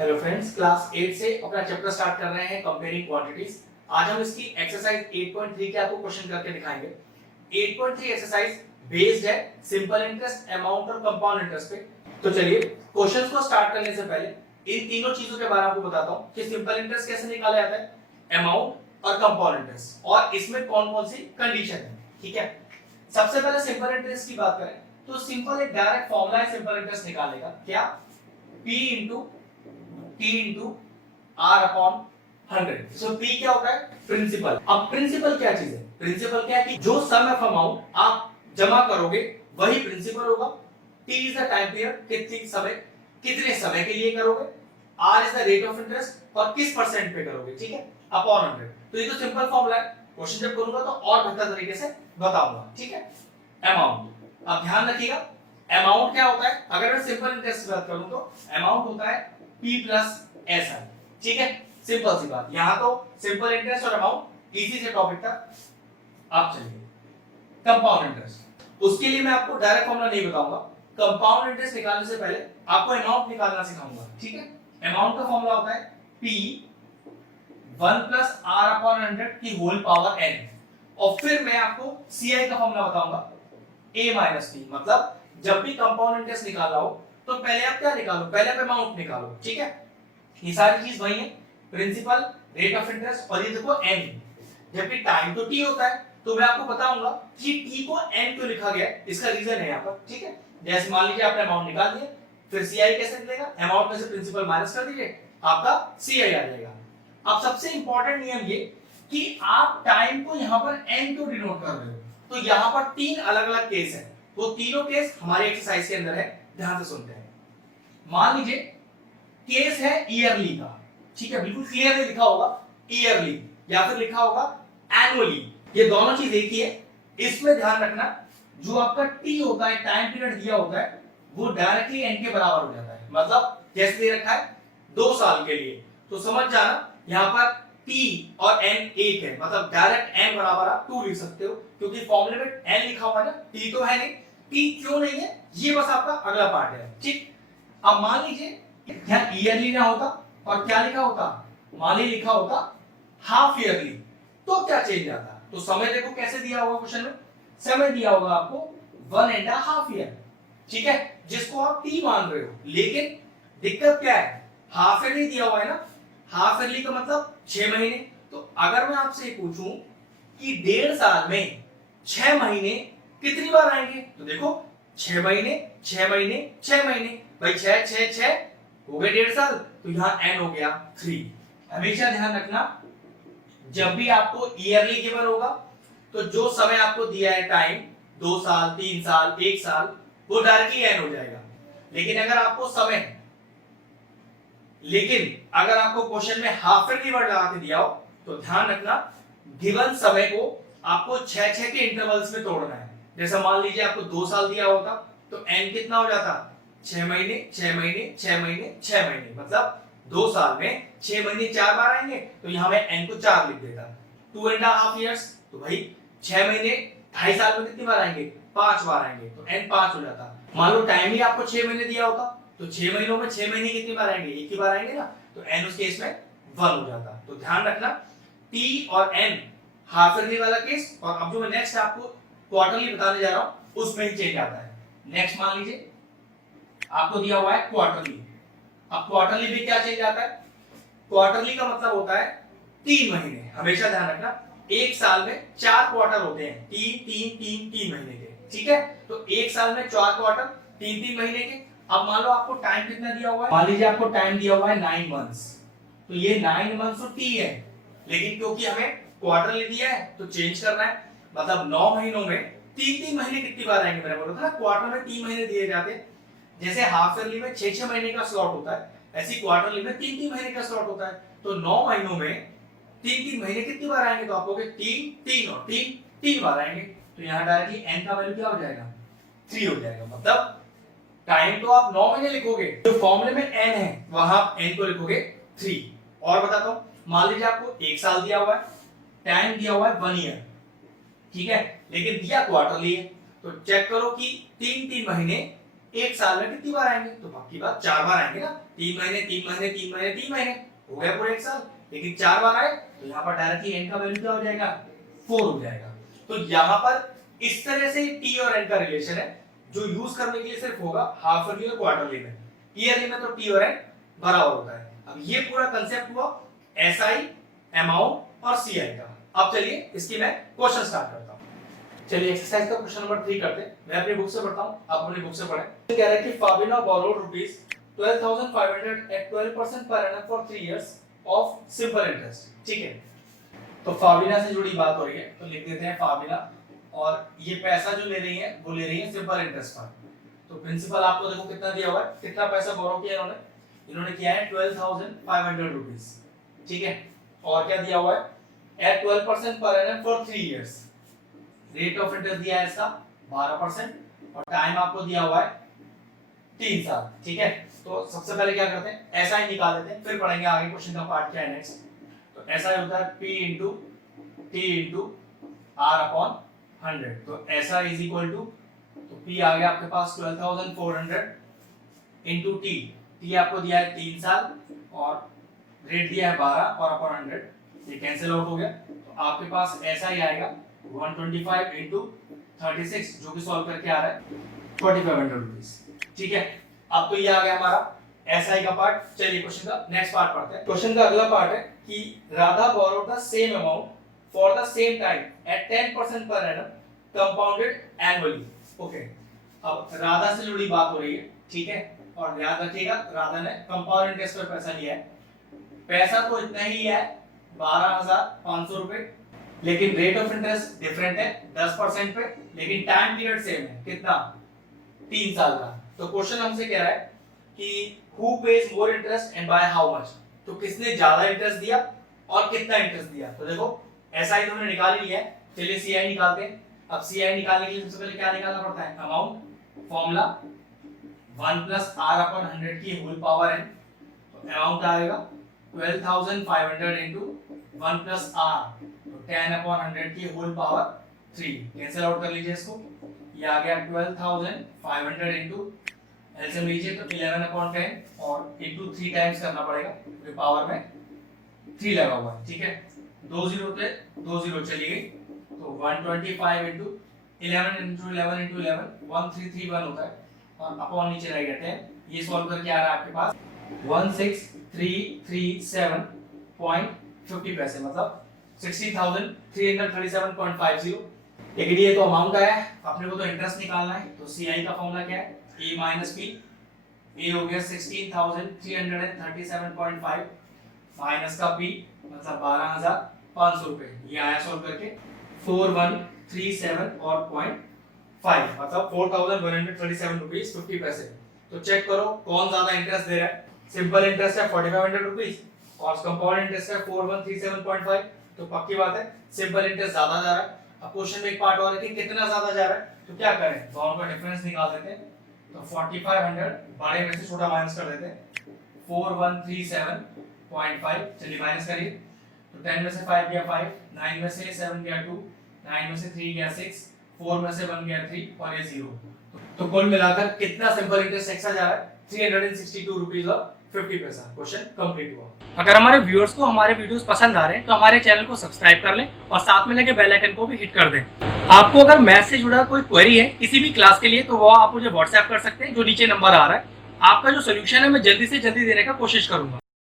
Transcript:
Hello friends, class 8 से अपना chapter start कर रहे हैं कंपेयरिंग क्वांटिटीज। आज हम इसकी एक्सरसाइज 8.3 के आपको क्वेश्चन करके दिखाएंगे। 8.3 एक्सरसाइज बेस्ड है सिंपल इंटरेस्ट, अमाउंट और कंपाउंड इंटरेस्ट पे। तो चलिए क्वेश्चंस को स्टार्ट करने से पहले इन तीनों चीजों के बारे में आपको बताता हूं कि सिंपल इंटरेस्ट कैसे निकाला जाता है, अमाउंट और कंपाउंड इंटरेस्ट, और इसमें कौन-कौन सी कंडीशन है। ठीक है, सबसे पहले सिंपल इंटरेस्ट की बात करें तो सिंपल एक डायरेक्ट फॉर्मूला है सिंपल इंटरेस्ट निकालने का। क्या? P into T into R upon 100। सो P क्या होता है? प्रिंसिपल। अब प्रिंसिपल क्या चीज है? प्रिंसिपल क्या है कि जो सम ऑफ अमाउंट आप जमा करोगे वही प्रिंसिपल होगा। T is the time period, कितने समय के लिए करोगे। R is the rate of interest, और किस परसेंट पे करोगे। ठीक है, अपॉन 100। तो ये तो सिंपल फॉर्मूला है। क्वेश्चन जब करूंगा तो और बेहतर तरीके से बताऊंगा। ठीक है, अमाउंट अब ध्यान रखिएगा, अमाउंट क्या होता है। अगर मैं सिंपल इंटरेस्ट की बात करूं तो अमाउंट होता है P प्लस SI। ठीक है, सिंपल सी बात। यहां तो सिंपल इंटरेस्ट और अमाउंट इजी से टॉपिक था। अब चलिए कंपाउंड इंटरेस्ट, उसके लिए मैं आपको डायरेक्ट फॉर्मूला नहीं बताऊंगा। कंपाउंड इंटरेस्ट निकालने से पहले आपको अमाउंट निकालना सिखाऊंगा। ठीक है, अमाउंट का फॉर्मूला होता है P 1 प्लस R अपॉन 100 की होल पावर n, और फिर मैं आपको CI का फॉर्मूला बताऊंगा A माइनस T। मतलब जब भी कंपाउंड इंटरेस्ट निकालना हो तो पहले आप क्या निकालो, पहले आप अमाउंट निकालो। ठीक है, ये सारी चीज वही है, प्रिंसिपल, रेट ऑफ इंटरेस्ट, और ये देखो n। जबकि टाइम तो t होता है, तो मैं आपको बताऊंगा कि t को n क्यों लिखा गया है, इसका रीजन है यहाँ पर। ठीक है, जैसे मान लीजिए आपने अमाउंट निकाल दिया, फिर CI कैसे निकलेगा, अमाउंट में से प्रिंसिपल माइनस कर दीजिए, आपका CI आ जाएगा। अब सबसे इंपॉर्टेंट नियम ये कि आप टाइम को यहाँ पर n क्यों डिनोट कर रहे हो। तो यहाँ पर तीन अलग अलग केस है, वो तीनों केस हमारे एक्सरसाइज के अंदर है, ध्यान से सुनते हैं। मान लीजिए केस है ईयरली का। ठीक है, बिल्कुल क्लियरली लिखा होगा ईयरली, या फिर लिखा होगा एनुअली, ये दोनों चीज एक ही है। इसमें ध्यान रखना, जो आपका टी होता है, टाइम पीरियड दिया होता है, वो डायरेक्टली एन के बराबर हो जाता है। मतलब जैसे दे रखा है 2 साल के लिए, तो समझ जाना यहाँ पर टी और एन एक है, मतलब डायरेक्ट एन बराबर आप 2 लिख सकते हो, क्योंकि फॉर्मूले में एन लिखा हुआ है ना, टी तो है नहीं। टी क्यों नहीं है, ये बस आपका अगला पार्ट है। ठीक, अब मान लीजिए यहाँ ईयरली ना होता और क्या लिखा होता, मान लीजिए लिखा होता हाफ ईयरली, तो क्या चेंज आता। तो समय देखो कैसे दिया होगा क्वेश्चन में, समय दिया होगा आपको 1.5 ईयर। ठीक है, जिसको आप टी मान रहे हो, लेकिन दिक्कत क्या है, हाफ ईयरली दिया हुआ है ना, हाफ ईयरली का मतलब 6 महीने। तो अगर मैं आपसे पूछूं कि 1.5 साल में 6 महीने कितनी बार आएंगे, तो देखो 6 महीने 6 महीने 6 महीने, भाई 6 6 6 हो गए 1.5 साल, तो यहाँ n हो गया 3। हमेशा ध्यान रखना, जब भी आपको ईयरली गिवन होगा तो जो समय आपको दिया है टाइम, 2 साल 3 साल 1 साल, वो डायरेक्टली n हो जाएगा। लेकिन अगर आपको क्वेश्चन में हाफ ईयरली वर्ड लगा के दिया हो, तो ध्यान रखना गिवन समय को आपको 6 के इंटरवल्स में तोड़ना है। जैसे मान लीजिए आपको 2 साल दिया होता, तो n कितना हो जाता, 6 महीने 6 महीने 6 महीने 6 महीने, मतलब 2 साल में 6 महीने 4 बार आएंगे, तो यहां मैं n को 4 लिख देता। 2.5 इयर्स, तो भाई 6 महीने 2.5 साल में कितनी बार आएंगे, 5 बार आएंगे, तो n 5 हो जाता। मान लो टाइम ही आपको 6 महीने दिया होता, तो 6 महीनों में 6 महीने कितनी बार आएंगे, एक ही बार आएंगे ना, तो n उस केस में 1 हो जाता। तो ध्यान रखना t और n हाफ ईयरली वाला केस, और अब जो मैं नेक्स्ट आपको क्वार्टरली बताने जा रहा हूं उसमें ही चेंज आता है। नेक्स्ट मान लीजिए आपको दिया हुआ है क्वार्टरली। अब क्वार्टरली भी क्या चेंज आता है, क्वार्टरली का मतलब होता है 3 महीने। हमेशा ध्यान रखना, एक साल में 4 क्वार्टर होते हैं, 3 महीने के। ठीक है, तो एक साल में 4 क्वार्टर 3 महीने के। अब मान लो आपको टाइम कितना दिया हुआ है, मान लीजिए आपको टाइम दिया हुआ है 9 मंथ्स, तो ये 9 मंथ्स तो टी है, लेकिन क्योंकि हमें क्वार्टरली दिया है तो चेंज करना है। मतलब 9 महीनों में 3 महीने कितनी बार आएंगे, मैंने बोला था ना क्वार्टर में 3 महीने दिए जाते हैं। जैसे हाफ ईयरली में 6 महीने का स्लॉट होता है, ऐसी क्वार्टरली में 3 महीने का स्लॉट होता है। तो 9 महीनों में 3 महीने कितनी बार आएंगे, तो आपको 3 और 3 बार आएंगे। तो यहाँ डायरेक्टली n का वैल्यू क्या हो जाएगा, 3 हो जाएगा। मतलब टाइम तो आप 9 महीने लिखोगे, जो फॉर्मूले में n है वहां आप n को लिखोगे 3। और बताता हूं, मान लीजिए आपको 1 साल दिया हुआ है, टाइम दिया हुआ है 1 ईयर, ठीक है, लेकिन दिया क्वार्टरली है, तो चेक करो कि 3 महीने एक साल में कितनी बार आएंगे? तो पक्की बात 4 बार आएंगे ना, 3 महीने 3 महीने 3 महीने 3 महीने, हो गया पूरे एक साल। लेकिन 4 बार आए तो यहाँ पर डायरेक्टली n का वैल्यू क्या हो जाएगा? 4 हो जाएगा। तो यहाँ पर इस तरह से t और n का रिलेशन है जो यूज करने के लिए सिर्फ होगा हाफ ईयरली और क्वार्टरली में। ईयरली में तो t और n बराबर होता है। अब ये पूरा कंसेप्ट हुआ SI, अमाउंट और CI का। अब चलिए इसकी मैं क्वेश्चन स्टार्ट करता हूँ। चलिए एक्सरसाइज का क्वेश्चन नंबर 3 करते हैं। मैं अपनी बुक से पढ़ता हूँ, आप अपनी बुक से पढ़ें। कह रहा है कि फाबिना borrowed rupees 12,500 at 12% per annum for 3 years of simple interest। ठीक है, तो फाबिना से जुड़ी बात हो रही है तो लिख देते हैं फाबिना, और ये पैसा जो ले रही है वो ले रही है सिंपल इंटरेस्ट पर। तो प्रिंसिपल आपको देखो कितना दिया हुआ है, कितना पैसा बोरो किया इन्होंने किया है 12,500 रुपीस। ठीक है, और क्या दिया हुआ है at 12% per annum for 3 years। Rate of interest दिया है इसका 12% और टाइम आपको दिया हुआ है 3 साल। ठीक है, तो सबसे पहले क्या करते हैं, ऐसा ही निकाल लेते हैं, फिर पढ़ेंगे आगे क्वेश्चन का पार्ट क्या है नेक्स्ट। तो ऐसा ही होता है P into T into R upon 100। तो ऐसा इज इक्वल टू, तो P आ गया आपके पास 12,400 इंटू T आपको दिया है 3 साल और रेट दिया है 12 और अपॉन 100, ये कैंसिल आउट हो गया। तो आपके पास ऐसा ही आएगा 125 इंटू 36 जो कि सॉल्व करके आ रहा है 4500 रुपीस। ठीक है, अब तो ये आ गया हमारा SI का पार्ट। चलिए क्वेश्चन का नेक्स्ट पार्ट पढ़ते हैं। क्वेश्चन का अगला पार्ट है कि Radha borrowed the same amount for the same time at 10% per annum compounded annually. Okay, अब राधा से जुड़ी बात हो रही है। ठीक है, और याद रखिएगा राधा ने कंपाउंड इंटरेस्ट पर पैसा लिया है। पैसा तो इतना ही है 12,500 रुपए, लेकिन रेट ऑफ इंटरेस्ट डिफरेंट है 10% पे, लेकिन टाइम पीरियड सेम है। कितना? 3 साल का। तो क्वेश्चन हमसे कह रहा है कि who page more interest and by how much. तो किसने ज्यादा इंटरेस्ट दिया और कितना इंटरेस्ट दिया। तो देखो ऐसा ही इन्होंने निकाल ही लिया है। चलिए CI निकालते हैं। अब CI निकालने के लिए सबसे पहले क्या निकालना पड़ता है, amount, formula 1 plus R upon 100 की होल पावर n। तो अमाउंट आएगा 12,500 इंटू 1 प्लस R, 10 अपॉन 100 की होल पावर 3। कैंसिल आउट कर लीजिए इसको, ये आ गया 12,500 इंटू एलसीएम लीजिए तो 11 अपॉन 10 और इंटू 3 टाइम्स करना पड़ेगा क्योंकि पावर में 3 लगा हुआ है। ठीक है, 2 जीरो पे 2 जीरो चली गई तो 125 इंटू 11 इंटू 11 इंटू 11 1331 होता है और अपॉन नीचे रह गया 10। ये सॉल्व करके आ रहा है आपके पास 16,337.50 पैसे, मतलब 16,337.50। लेकिन ये तो अमाउंट आया है, अपने को तो इंटरेस्ट निकालना है। तो CI का फॉर्मूला क्या है, A माइनस P। A हो गया 16,337.5 माइनस का P मतलब 12,500 रुपए। ये आया सॉल्व करके 4137 और 0.5 मतलब 4,137 रुपीस 50 पैसे। तो चेक करो कौन ज्यादा इंटरेस्ट दे रहा है। सिंपल इंटरेस्ट है 4500 रुपीस और कंपाउंड इंटरेस्ट है 4137.5। तो पक्की बात है सिंपल इंटरेस्ट ज्यादा जा रहा है। अब क्वेश्चन में एक पार्ट और है कि कितना ज्यादा जा रहा है, तो क्या करें, दोनों का डिफरेंस निकाल देते हैं। तो 4500 बड़े में से छोटा माइनस कर देते हैं 4137.5। चलिए माइनस करिए, तो 10 में से 5 गया 5, 9 में से 7 गया 2, 9 में से 3 गया 6, 4 में से 1 गया 3 और ये 0। तो कुल मिलाकर कितना सिंपल इंटरेस्ट एक्स्ट्रा जा रहा है, 362 रुपीस और 50 पैसा। क्वेश्चन कंप्लीट हुआ। अगर हमारे व्यूअर्स को हमारे वीडियोस पसंद आ रहे हैं तो हमारे चैनल को सब्सक्राइब कर लें और साथ में लगे बेल आइकन को भी हिट कर दें। आपको अगर मैथ से जुड़ा कोई क्वेरी है किसी भी क्लास के लिए तो वो आप मुझे व्हाट्सएप कर सकते हैं, जो नीचे नंबर आ रहा है। आपका जो सोल्यूशन है मैं जल्दी से जल्दी देने का कोशिश करूंगा।